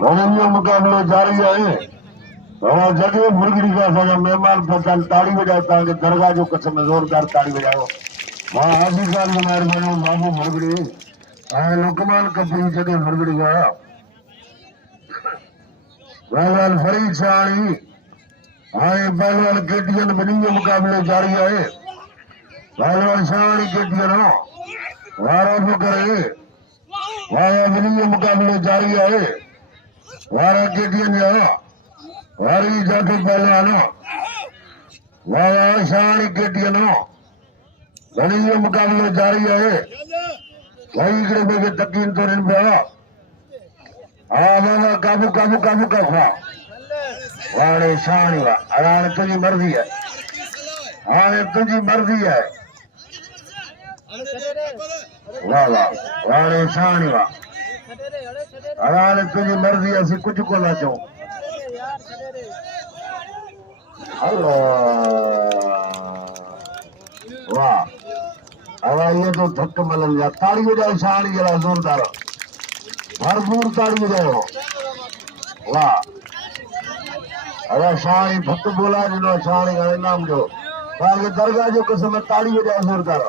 घणियों मुकाबलो जारी है। जगह मुर्गड़ी का असांजा मेहमान पहुंचान ताड़ी बजाओ तव्हांखे दरगाह जो कसम ज़ोरदार ताड़ी बजाओ। मां हाजी खान जो महिरबानी बाबू मुर्गड़ी ऐं लुकमान कपड़ी जगह मुर्गड़ी का पहलवान फरीद शाहणी हाणे पहलवान केटीएन ॿिन्हिनि जो मुकाबलो जारी है। पहलवान शाहणी केटीएन वारो थो करे वारा ॿिन्हिनि जो मुकाबलो जारी है। वारा केटीएन जा वारी जाके पहलवान वारा शाहणी केटीएन ॿिन्हिनि जो मुकाबलो जारी है। भाई हिकिड़े ॿिए खे तकीन थो ॾियनि पिया। हा बाबा काबू काबू काबू काबू वाणे शाहणी वाह हाणे तुंहिंजी मर्ज़ी है। हाणे तुंहिंजी मर्ज़ी है। वाह वाह वाणे शाहणी वाह हाणे तुंहिंजी मर्ज़ी असीं कुझु कोन था चऊं। हलो वाह हवा ये तो धक मलन जा ताड़ी बजाओ शाहणी जे लाइ ज़ोरदार भरपूर ताड़ी बजाओ। वाह अरे शाहणी भक्त बोला ॾिनो शाहणी का इनाम जो तव्हांखे दरगाह जो कसम ताड़ी बजाओ ज़ोरदार।